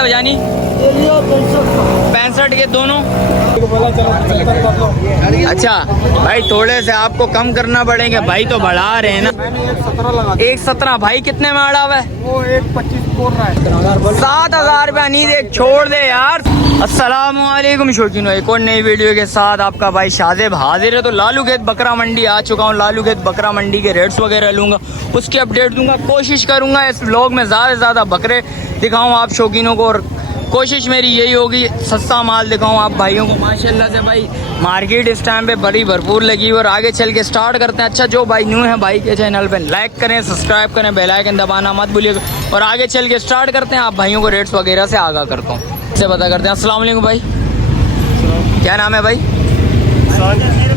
लिया जानी? 65 के दोनों। अच्छा भाई थोड़े से आपको कम करना पड़ेंगे, भाई तो बढ़ा रहे हैं ना। 1.17 भाई कितने में अड़ा हुआ है? वो 1.25 बोल रहा है। 7,000 रुपया नहीं दे, छोड़ दे यार। अस्सलामुअलैकुम शौकीनों, एक और नई वीडियो के साथ आपका भाई शादेब हाजिर है। तो लालू खेत बकरा मंडी आ चुका हूँ। लालू खेत बकरा मंडी के रेट्स वगैरह लूँगा, उसकी अपडेट दूंगा। कोशिश करूँगा इस व्लॉग में ज़्यादा से ज़्यादा बकरे दिखाऊँ आप शौकीनों को, और कोशिश मेरी यही होगी सस्ता माल दिखाऊँ आप भाइयों को। माशाल्लाह से भाई मार्केट इस टाइम पे बड़ी भरपूर लगी हुई, और आगे चल के स्टार्ट करते हैं। अच्छा जो भाई न्यू है भाई के चैनल पे लाइक करें, सब्सक्राइब करें, बेल आइकन दबाना मत भूलिएगा। और आगे चल के स्टार्ट करते हैं, आप भाइयों को रेट्स वगैरह से आगाह करता हूँ, से पता करते हैं। अस्सलाम वालेकुम भाई, क्या नाम है भाई?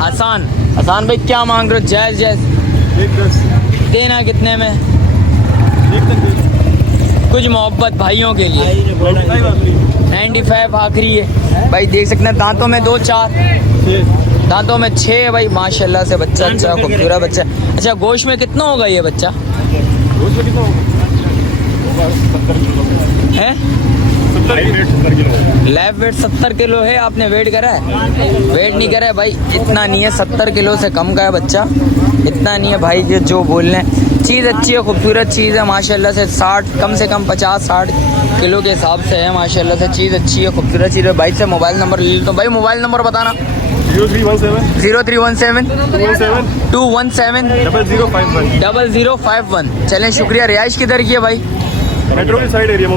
हसन। हसन भाई क्या मांग रहे हो? जायज़ जायज़ देना कितने में? कुछ मोहब्बत भाइयों के लिए। 95 आखिरी है भाई। देख सकते हैं दांतों में 2 4, दांतों में 6 भाई। माशाल्लाह से बच्चा अच्छा खूबसूरत बच्चा। अच्छा गोश्त में कितना होगा ये बच्चा? है लाइव वेट 70 किलो है। आपने वेट करा है? वेट नहीं करा है भाई, इतना नहीं है। 70 किलो से कम का है बच्चा, इतना नहीं है भाई। जो बोल रहे हैं चीज़ अच्छी है, खूबसूरत चीज़ है माशाल्लाह से। 60 कम से कम 50-60 किलो के हिसाब से है माशाल्लाह से। चीज़ अच्छी है, खूबसूरत चीज़ है। भाई से मोबाइल नंबर ले लेता हूँ। भाई मोबाइल नंबर बताना। 0317 217 0051। चलें शुक्रिया। रिहाइश किधर की है भाई? मेट्रो की साइड एरिया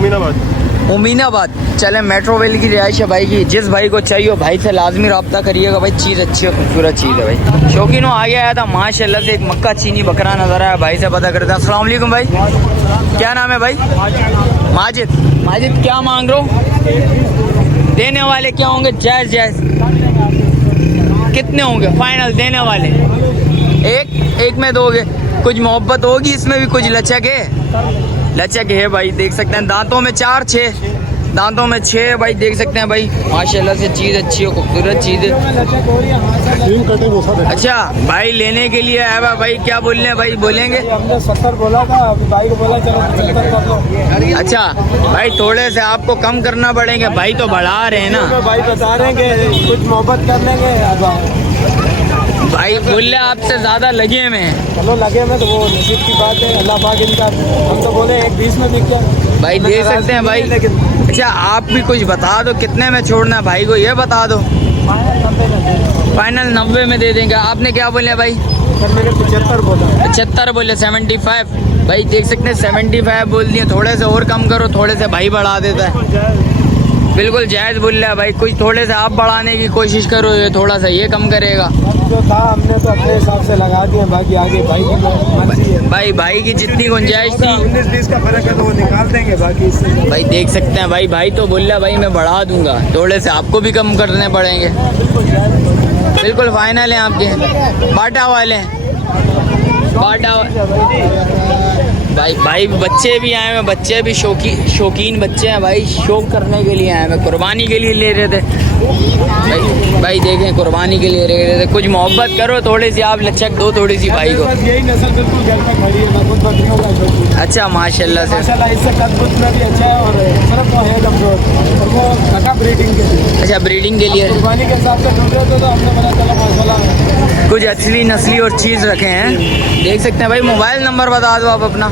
मोमीनाबाद। चले मेट्रो वेल की रिहाइश है भाई की। जिस भाई को चाहिए भाई से लाजमी रब्ता करिएगा भाई। चीज़ अच्छी है, खूबसूरत चीज़ है भाई। शौकीनों आगे आया था माशाल्लाह से, एक मक्का चीनी बकरा नजर आया। भाई से पता करते हैं। अस्सलाम वालेकुम भाई, क्या नाम है भाई? माजिद। माजिद क्या मांग रहे हो? देने वाले क्या होंगे? जायज़ जायज़ कितने होंगे फाइनल देने वाले? एक में दोगे? कुछ मोहब्बत होगी इसमें भी, कुछ लचक है? लचक है भाई। देख सकते हैं दांतों में 4 6, दांतों में 6 भाई। देख सकते हैं भाई माशाल्लाह से चीज़ अच्छी है, खूबसूरत चीज़ है। अच्छा भाई लेने के लिए आया भाई, क्या बोल रहे हैं भाई? बोलेंगे? हमने 70 बोला था, अभी भाई को बोला चलो 75 कर लो। अच्छा भाई थोड़े से आपको कम करना पड़ेंगे, भाई तो बढ़ा रहे हैं ना। भाई बता रहे हैं कि कुछ मोहब्बत कर लेंगे। भाई बोले आपसे ज़्यादा लगे में। चलो लगे में तो वो नसीब की बात है, अल्लाह पाक इनका। हम तो बोले 1.20 में बिक गया भाई। देख सकते हैं भाई। लेकिन अच्छा आप भी कुछ बता दो कितने में छोड़ना है भाई को, ये बता दो। फाइनल 90 में दे देंगे। आपने क्या बोले भाई? सर मैंने 75 बोला। 75 बोले। 75 भाई। देख सकते हैं 75 बोल दिए। थोड़े से और कम करो, थोड़े से भाई बढ़ा देता है। बिल्कुल जायज़ बोल रहा है भाई। कुछ थोड़े से आप बढ़ाने की कोशिश करो, ये थोड़ा सा ये कम करेगा। जो था हमने तो अपने हिसाब से लगा दिया, बाकी आगे भाई की मर्जी है। भाई की जितनी गुंजाइश थी 19-20 का फर्क है तो वो निकाल देंगे, बाकी इससे भाई देख सकते हैं भाई तो बोल रहा भाई मैं बढ़ा दूंगा, थोड़े से आपको भी कम करने पड़ेंगे। बिल्कुल फाइनल है आपके। बाटा वाले हैं बाटा भाई बच्चे भी आए हैं, बच्चे भी शौकीन बच्चे हैं भाई। शौक करने के लिए आए हैं, कुर्बानी के लिए ले रहे थे भाई देखें कुर्बानी के लिए ले रहे थे। कुछ मोहब्बत करो, थोड़ी सी आप लचक दो थोड़ी सी भाई को। यही नस्ल बिल्कुल घर पे खड़ी है, मैं खुद बकरियों का। अच्छा माशाल्लाह से। माशाल्लाह इससे कद में भी अच्छा है, और सिर्फ वो है कमजोर, और वो कटा ब्रीडिंग के लिए। अच्छा ब्रीडिंग के लिए कुर्बानी के हिसाब से ढूंढ रहे थे तो हमने बोला चलो माशाल्लाह कुछ असली नस्ली और चीज़ रखे हैं। देख सकते हैं भाई। मोबाइल नंबर बता दो आप अपना।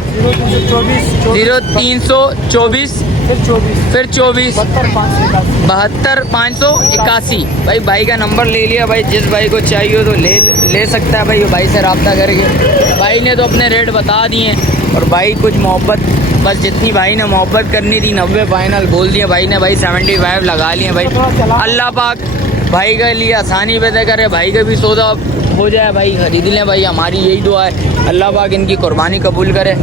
0324 फिर 24 72 581। भाई का नंबर ले लिया भाई। जिस भाई को चाहिए तो ले सकता है भाई, भाई से रब्ता करके। भाई ने तो अपने रेट बता दिए, और भाई कुछ मोहब्बत बस जितनी भाई ने मोहब्बत करनी थी 90 फाइनल बोल दिए भाई ने। भाई 75 लगा लिए भाई। अल्लाह पाक भाई के लिए आसानी पैदा करे, भाई का भी सौदा हो जाए भाई, खरीद लें भाई। हमारी यही दुआ है, अल्लाह पाक इनकी कुर्बानी कबूल करे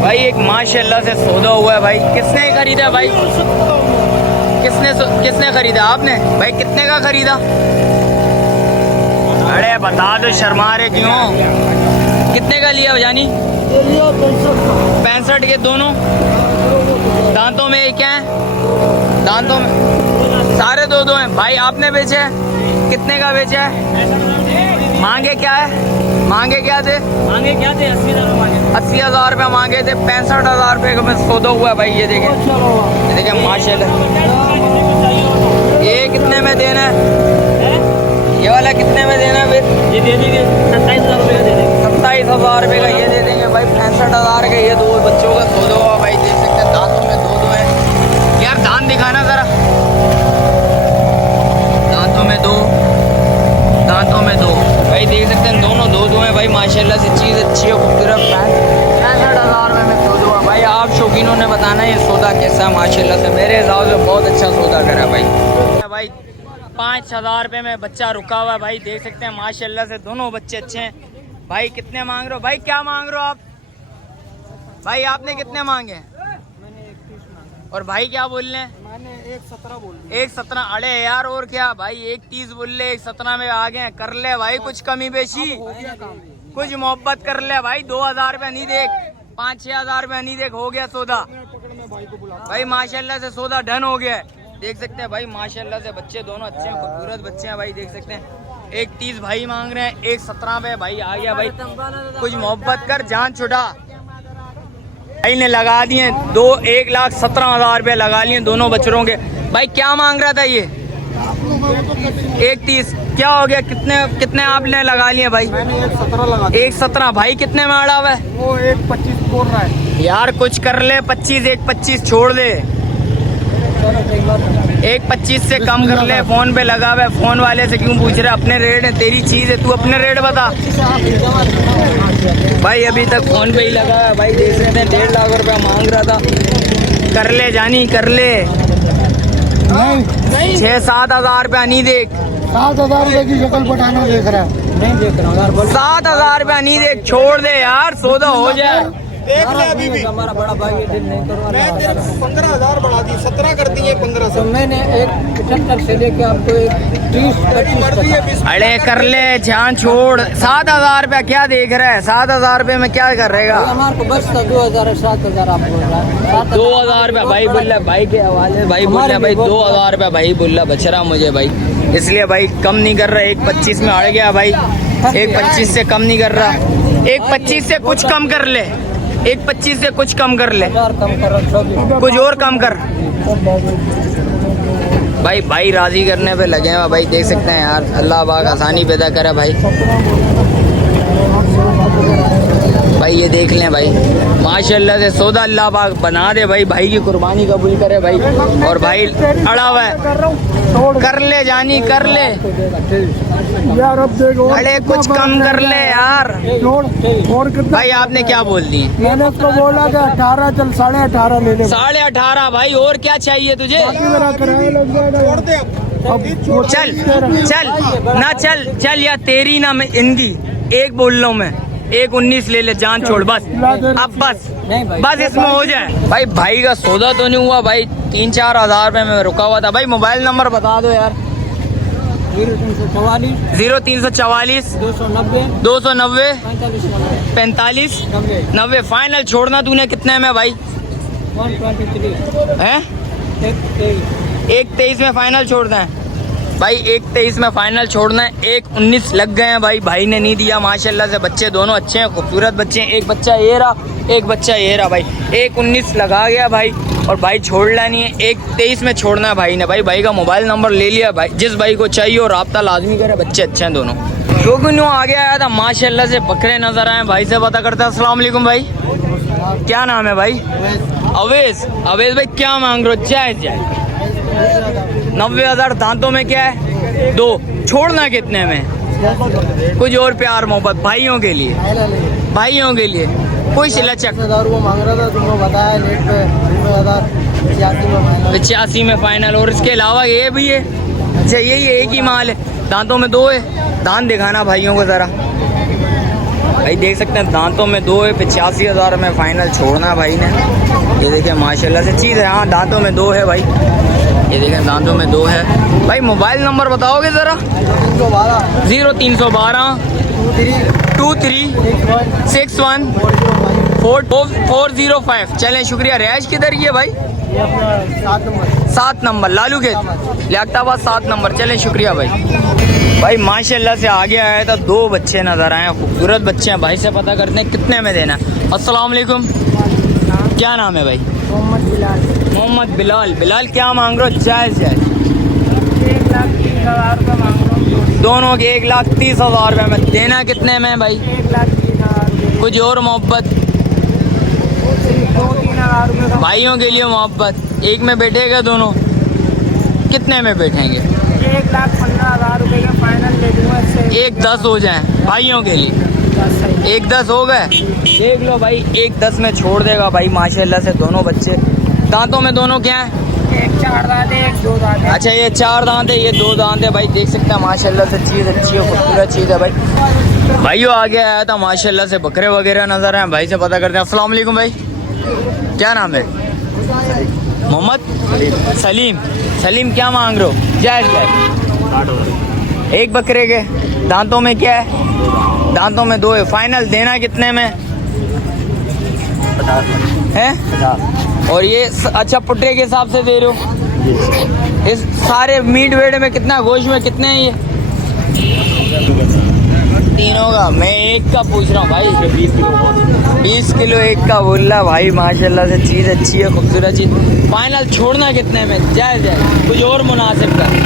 भाई। एक माशाल्लाह से सौदा हुआ है भाई। किसने खरीदा भाई? किसने खरीदा? आपने भाई। कितने का खरीदा? अरे बता दो, शर्मा रहे क्यों? कितने का लिया जानी? 65 के दोनों। दांतों में क्या है? दांतों में सारे दो हैं भाई। आपने बेचे? कितने का बेचा है? मांगे क्या है? मांगे क्या थे? मांगे क्या थे? 80,000 मांगे। 80,000 रुपये मांगे थे। 65,000 रुपये का सौदा हुआ है भाई। ये देखें, ये देखें माशाल्लाह। ये कितने में देना है? ये वाला कितने में देना है फिर? ये दे देंगे 27,000 रुपये का दे देंगे। 27,000 रुपये का ये दे देंगे भाई। 65,000 का ये दो बच्चों का सौदा हुआ भाई। देख सकते हैं दांतों में दो है यार। दांत दिखाना जरा। दांतों में दो, दांतों में दो भाई। देख सकते हैं दोनों दो है भाई। माशाल्लाह से चीज़ अच्छी है, खूबसूरत। 65,000 रुपये में सौदा हुआ भाई। आप शौकीनों ने बताना ये सौदा कैसा है। माशाल्लाह से मेरे हिसाब से बहुत अच्छा सौदा करा भाई। 5,000 रुपये में बच्चा रुका हुआ है भाई। देख सकते हैं माशाल्लाह से दोनों बच्चे अच्छे हैं भाई। कितने मांग रहे हो भाई? क्या मांग रहे हो आप भाई? आपने कितने मांगे? मैंने 31 मांगा। और भाई क्या बोल रहे हैं? मैंने 1,17 बोल दिया। 1,17? अरे यार और क्या भाई? 1,30 बोल ले, 1,17 में आ गए। कर ले भाई कुछ कमी बेशी, हो गया काम। कुछ मोहब्बत कर ले भाई। 2,000 रुपये नहीं देख, 5-6,000 रुपये नहीं देख, हो गया सौदा पकड़ में भाई को बुला। भाई। माशाल्लाह से सौदा डन हो गया है। देख सकते हैं भाई माशाल्लाह से बच्चे दोनों अच्छे हैं, खूबसूरत बच्चे हैं भाई। देख सकते हैं 1,30 भाई मांग रहे हैं। 1,17 पे भाई आ गया भाई। कुछ मोहब्बत कर, जान छुड़ा भाई ने लगा दिए। 1,17,000 रुपये लगा लिए दोनों बच्चों के भाई। क्या मांग रहा था ये? 1,30। क्या हो गया? कितने आपने लगा लिए भाई? मैंने 1,17 लगा। 1,17 भाई। कितने में अड़ा हुआ है वो 1,25 बोल रहा है यार। कुछ कर ले 25, 1,25 छोड़ दे। 1,25 से कम कर ले। फोन पे लगा हुआ है, फोन वाले से क्यों पूछ रहा है? अपने रेट है, तेरी चीज है, तू अपने रेट बता भाई। अभी तक फोन पे ही लगा है भाई। देख रहे थे 1.5 लाख रुपया मांग रहा था। कर ले जानी, कर ले। 6-7 हजार रुपया नहीं देख। 7,000 रुपये की शक्ल पटाना देख रहा है। नहीं देख रहा हूँ। 7,000 रुपया नहीं देख, छोड़ दे यार, सौदा हो जाए। देख ले अभी भी। हमारा बड़ा भाई नहीं करवा। मैं तेरे 15,000 बढ़ा दी, 17 कर दी है 1500। तो मैंने 1,75 से लेके आपको 30-25। अरे कर ले, जान छोड़। 7,000 रुपया क्या देख रहा है? 7,000 रुपये में क्या कर रहेगा? हमारे को बस 2,000 7,000 आप बोल रहा है। 2,000 रुपया भाई बोल रहा है भाई के हवाले। भाई बोल रहा है भाई 2,000 रुपया भाई बोल रहा बच रहा मुझे भाई। इसलिए भाई कम नहीं कर रहा। 1,25 में अड़ गया भाई। 1,25 से कम नहीं कर रहा। 1,25 से कुछ कम कर ले। 1,25 से कुछ कम कर ले, कुछ और कम कर भाई। भाई राजी करने पे लगे हैं भाई। देख सकते हैं यार, अल्लाह पाक आसानी पैदा करे भाई। भाई ये देख लें भाई, माशाल्लाह से सौदा अल्लाह पाक बना दे भाई। भाई की कुर्बानी कबूल करे भाई। और भाई अड़ा हुआ है, कर ले जानी, कर ले यार। अब देखो, अरे कुछ कम कर ले यार। और कितना भाई आपने क्या बोल दिए? मैंने उसको बोला कि 18 चल 18.5 ले ले। 18.5 भाई। और क्या चाहिए तुझे? मेरा किराया लग जाएगा। छोड़ दे अब। चल चल ना, चल चल या तेरी ना मैं इनकी एक बोल रहा हूँ मैं। 1,19 ले ले, जान छोड़ बस। अब बस इसमें हो जाए भाई। भाई का सौदा तो नहीं हुआ भाई। 3-4 हजार रुपये में रुका हुआ था भाई। मोबाइल नंबर बता दो यार। 0344 290 45 90। फाइनल छोड़ना तूने कितने में भाई? 123 है 1,23 में फाइनल छोड़ना है भाई। 1,23 में फाइनल छोड़ना है। 1,19 लग गए हैं भाई। भाई ने नहीं दिया। माशाल्लाह से बच्चे दोनों अच्छे हैं, खूबसूरत बच्चे हैं। एक बच्चा ये रहा, एक बच्चा ये रहा भाई। 1,19 लगा गया भाई। और भाई छोड़ना नहीं है। 1,23 में छोड़ना है भाई ने। भाई का मोबाइल नंबर ले लिया भाई। जिस भाई को चाहिए और रब्ता लाजमी करे। बच्चे अच्छे हैं दोनों। क्योंकि न्यू आगे आया था माशाल्लाह से बकरे नजर आए। भाई से पता करता है। अस्सलाम वालेकुम भाई, क्या नाम है भाई? अवेश। अवेश भाई क्या मांग रहे हो? जाए 90,000। दांतों में क्या है? 2। छोड़ना कितने में? कुछ और प्यार मोहब्बत भाइयों के लिए, भाइयों के लिए कोई लचक। वो मांग रहा था, तुमको बताया नेट पे 85 में फाइनल। और इसके अलावा ये भी है? अच्छा यही एक ही माल है। दांतों में 2 है। दांत दिखाना भाइयों को जरा। भाई देख सकते हैं दांतों में 2 है। 85,000 में फाइनल छोड़ना भाई ने। ये देखें माशाल्लाह से चीज़ है। हाँ दांतों में 2 है भाई। ये देखें दांतों में 2 है भाई। मोबाइल नंबर बताओगे जरा? 0312 23 61 405। चलें शुक्रिया। रिहाइश किधर की है भाई? 7 नंबर 7 नंबर लालू के लियाकताबाद 7 नंबर। चलें शुक्रिया भाई। भाई माशाल्लाह से आगे आया था, दो बच्चे नजर आए, खूबसूरत बच्चे हैं। भाई से पता करते हैं कितने में देना। अस्सलाम वालेकुम, क्या नाम है भाई? मोहम्मद बिलाल। मोहम्मद बिलाल। बिलाल क्या मांग रहे हो? जायज़ जायज़ 1,30,000 रुपये मांग रहा हूँ। दोनों के 1,30,000 रुपये में। देना कितने में भाई? 1,30,000। कुछ और मोहब्बत? सिर्फ 2-3,000 रुपये का। भाइयों के लिए मोहब्बत। एक में बैठेगा दोनों? कितने में बैठेंगे? 1,15,000 रुपये का फाइनल दे दूँगा इससे। 1,10 हो जाए भाइयों के लिए। 1,10 हो गए? देख लो भाई, 1,10 में छोड़ देगा भाई माशाल्लाह से। दोनों बच्चे दांतों में दोनों क्या है? एक 4 दांत है, एक 2 दांत है। अच्छा, ये 4 दांत है, ये 2 दांत है। भाई देख सकते हैं माशाल्लाह से, चीज़ अच्छी है, खूबसूरत चीज़ है भाई। भाइयों आगे आया था माशाल्लाह से, बकरे वगैरह नजर आए। भाई से पता करते हैं। अस्सलाम वालेकुम भाई, क्या नाम है? मोहम्मद सलीम। सलीम क्या मांग रहे हो? जायज़ जायज़। एक बकरे के दांतों में क्या है? दांतों में 2 है। फाइनल देना कितने में है? और ये अच्छा पुट्टे के हिसाब से दे रहे हो? इस सारे मीट वेट में कितना, गोश्त में कितने हैं ये? तीनों का? मैं एक का पूछ रहा हूँ भाई। 20 किलो एक का बोल रहा भाई माशाल्लाह से। चीज़ अच्छी है, खूबसूरत चीज़। फाइनल छोड़ना कितने में? जायज़ है, कुछ और मुनासिब का है?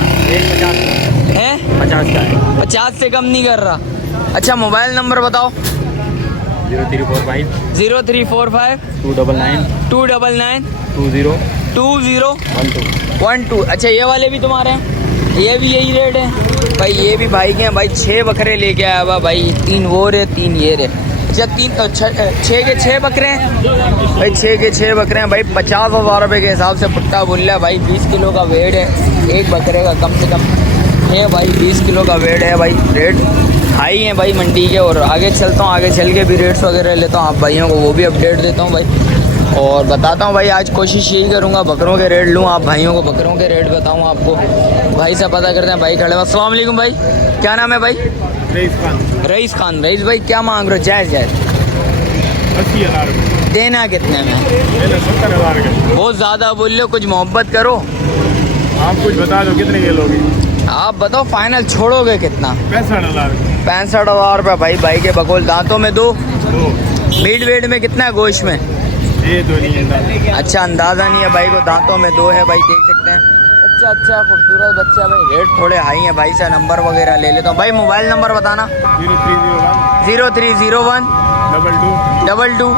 50 का है। 50 से कम नहीं कर रहा। अच्छा मोबाइल नंबर बताओ। 0345 0345 299 299 20 20 12। अच्छा ये वाले भी तुम्हारे हैं? ये भी यही रेट है भाई? ये भी भाई के हैं भाई। 6 बकरे लेके आया हुआ भाई, 3 वो रे 3 ये रे। अच्छा 6 के 6 बकरे हैं भाई। 6 के 6 बकरे हैं भाई। 50,000 रुपये के हिसाब से पुट्टा बोल रहा है भाई। 20 किलो का वेट है एक बकरे का, कम से कम है भाई। 20 किलो का वेट है भाई। रेट हाई है भाई मंडी के। और आगे चलता हूँ, आगे चल के भी रेट्स वगैरह लेता हूँ, आप भाइयों को वो भी अपडेट देता हूँ भाई। और बताता हूँ भाई, आज कोशिश यही करूँगा बकरों के रेट लूँ, आप भाइयों को बकरों के रेट बताऊँ आपको। भाई से पता करते हैं। भाई खड़े। अस्सलाम वालेकुम भाई, क्या नाम है भाई? रईस खान। रईस भाई क्या मांग रहे हो? जायज़ जायज़। 80,000 देना कितने में? 70,000 का। बहुत ज़्यादा बोल रहे हो, कुछ मोहब्बत करो। आप कुछ बता दो कितने के लोगे? आप बताओ फाइनल छोड़ोगे कितना? 65,000। 65,000 रुपये भाई। भाई के बकोल दांतों में 2। मीट वेट में कितना है गोश्त में? ये तो नहीं है। अच्छा अंदाज़ा नहीं है भाई को। दांतों में 2 है भाई, देख सकते हैं। अच्छा खूबसूरत बच्चा भाई। रेट थोड़े हाई हैं भाई से। नंबर वगैरह ले लेता हूँ भाई। मोबाइल नंबर बताना। 0301 22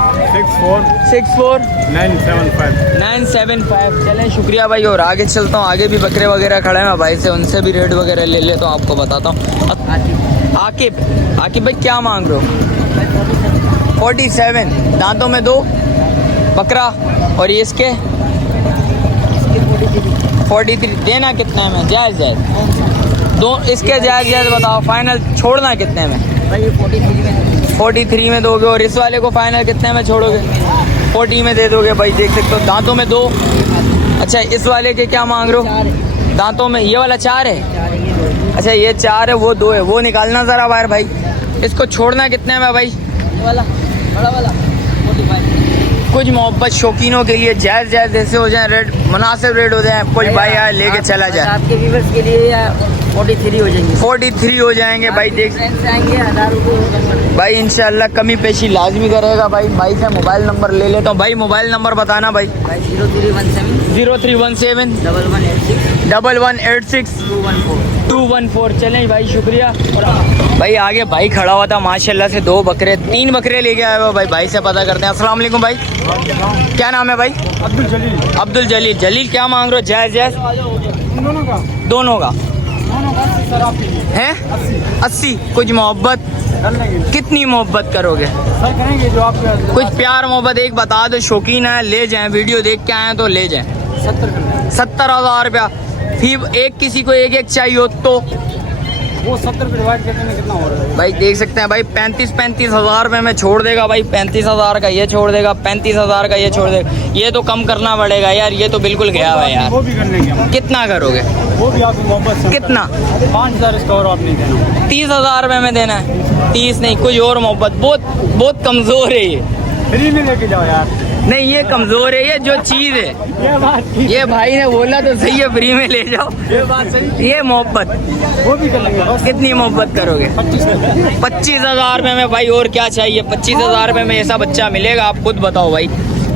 64 975। चलें शुक्रिया भाई। और आगे चलता हूँ, आगे भी बकरे वगैरह खड़े हैं भाई से, उनसे भी रेट वगैरह ले लेता हूँ, आपको बताता हूँ। आकिब भाई क्या मांग रहे हो? 47। दांतों में 2 बकरा। और ये इसके 43। देना कितने में? जायज़ जायज़। दो इसके जायज़ जायज़ बताओ। फाइनल छोड़ना कितने में? भाई 43 में। 43 में दोगे। और इस वाले को फाइनल कितने में छोड़ोगे? 40 में दे दोगे भाई, देख सकते हो। दांतों में 2। अच्छा इस वाले के क्या मांग रहे हो? दांतों में ये वाला 4 है। अच्छा ये 4 है, वो 2 है। वो निकालना ज़रा बाहर भाई। इसको छोड़ना कितने में भाई? वाला बड़ा वाला 45। कुछ मोहब्बत शौकीनों के लिए जायज़ जायज़ जैसे हो जाए, रेट मुनासिब रेट हो जाए, कोई भाई आए लेके चला जाए। आपके व्यूअर्स के लिए 43 हो जाएंगे। 43 हो जाएंगे भाई। देख फ्रेंड्स आएंगे 1000 रुपये भाई इंशाल्लाह कमी पेशी लाजमी करेगा भाई। भाई से मोबाइल नंबर ले लेता हूँ भाई। मोबाइल नंबर बताना भाई। 0317 0317 1186 214। चलें भाई शुक्रिया। और भाई आगे भाई खड़ा हुआ था माशाल्लाह से। 2 बकरे 3 बकरे लेके आया हुआ भाई। भाई से पता करते हैं। अस्सलाम वालेकुम भाई, क्या नाम है भाई? अब्दुल जलील। जलील क्या मांग रहे हो? जायज़ जायज़। दोनों का है 80। कुछ मोहब्बत? कितनी मोहब्बत करोगे? करेंगे जो आप कुछ प्यार मोहब्बत एक बता दो। शौकीन है ले जाएं, वीडियो देख के आए तो ले जाएं। 70,000 रुपया। फिर एक किसी को एक चाहिए हो तो वो 70 पे डिवाइड करने में कितना हो रहा है? भाई देख सकते हैं भाई। 35,000 रुपये में छोड़ देगा भाई। 35,000 का ये छोड़ देगा, 35,000 का ये छोड़ देगा। ये तो कम करना पड़ेगा यार, ये तो बिल्कुल गया हुआ है यार। वो भी कर लेंगे। कितना करोगे? वो भी आपकी मोहब्बत से। कितना? 5,000 इसका और आप नहीं देना। 30,000 रुपये में देना है? 30 नहीं, कुछ और मोहब्बत। बहुत कमज़ोर है ये। फ्री में लेके जाओ यार। नहीं ये कमजोर है, ये जो चीज है ये बात ठीक, ये भाई ने बोला तो सही है, फ्री में ले जाओ। ये बात सही, ये मोहब्बत वो भी कर लेंगे बस। कितनी मोहब्बत करोगे? 25,000 रुपए में भाई, और क्या चाहिए? 25,000 रुपए में ऐसा बच्चा मिलेगा? आप खुद बताओ भाई।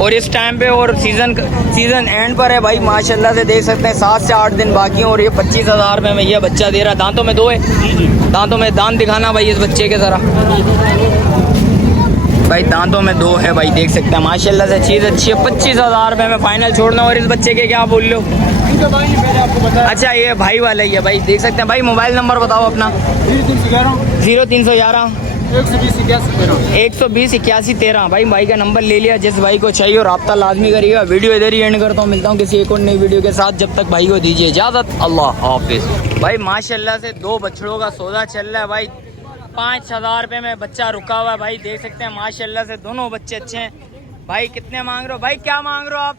और इस टाइम पे और सीजन एंड पर है भाई, माशाल्लाह से देख सकते हैं 7 से 8 दिन बाकी हैं और ये 25,000 रुपए में ये बच्चा दे रहा। दांतों में 2 है, दांतों में दांत दिखाना भाई इस बच्चे के जरा भाई, दांतों में 2 है भाई, देख सकते हैं माशाल्लाह से चीज़ अच्छी है। 25,000 रुपए में फाइनल छोड़ना। और इस बच्चे के क्या बोल लो? ठीक है भाई, मैंने आपको बताया। अच्छा ये भाई वाला ही है भाई, देख सकते हैं भाई। मोबाइल नंबर बताओ अपना। 0311 120 81 13 भाई का नंबर ले लिया। जिस भाई को चाहिए रब्ता लाजमी करिएगा। वीडियो इधर ही एंड करता हूँ, मिलता हूँ किसी एक और नई वीडियो के साथ। जब तक भाई को दीजिए इजाज़त, अल्लाह हाफिज़। भाई माशाल्लाह से 2 बछड़ों का सौदा चल रहा है भाई। 5,000 रुपये में बच्चा रुका हुआ है भाई, देख सकते हैं माशाल्लाह से दोनों बच्चे अच्छे हैं भाई। कितने मांग रहे हो भाई? क्या मांग रहे हो आप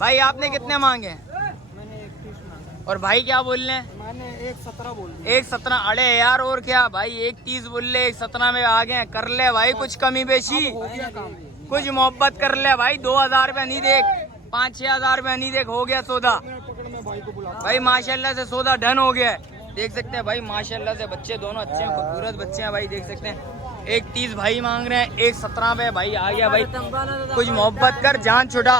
भाई? आपने कितने मांगे? मैंने 31 मांगा। और भाई क्या बोल रहे हैं? मैंने 117 बोल दिया। 117? अरे यार और क्या भाई, 130 बोल ले, 117 में आ गए। कर ले भाई कुछ कमी बेशी, हो गया काम। कुछ मोहब्बत कर ले भाई। 2,000 रुपया नहीं देख, 5-6,000 रुपया नहीं देख, हो गया सौदा पकड़ में भाई को बुला। भाई। माशाल्लाह से सौदा डन हो गया है, देख सकते हैं भाई माशाल्लाह से बच्चे दोनों अच्छे हैं, खूबसूरत बच्चे हैं भाई, देख सकते हैं। 130 भाई मांग रहे हैं, 117 पे भाई आ गया भाई। कुछ मोहब्बत कर, जान छुड़ा।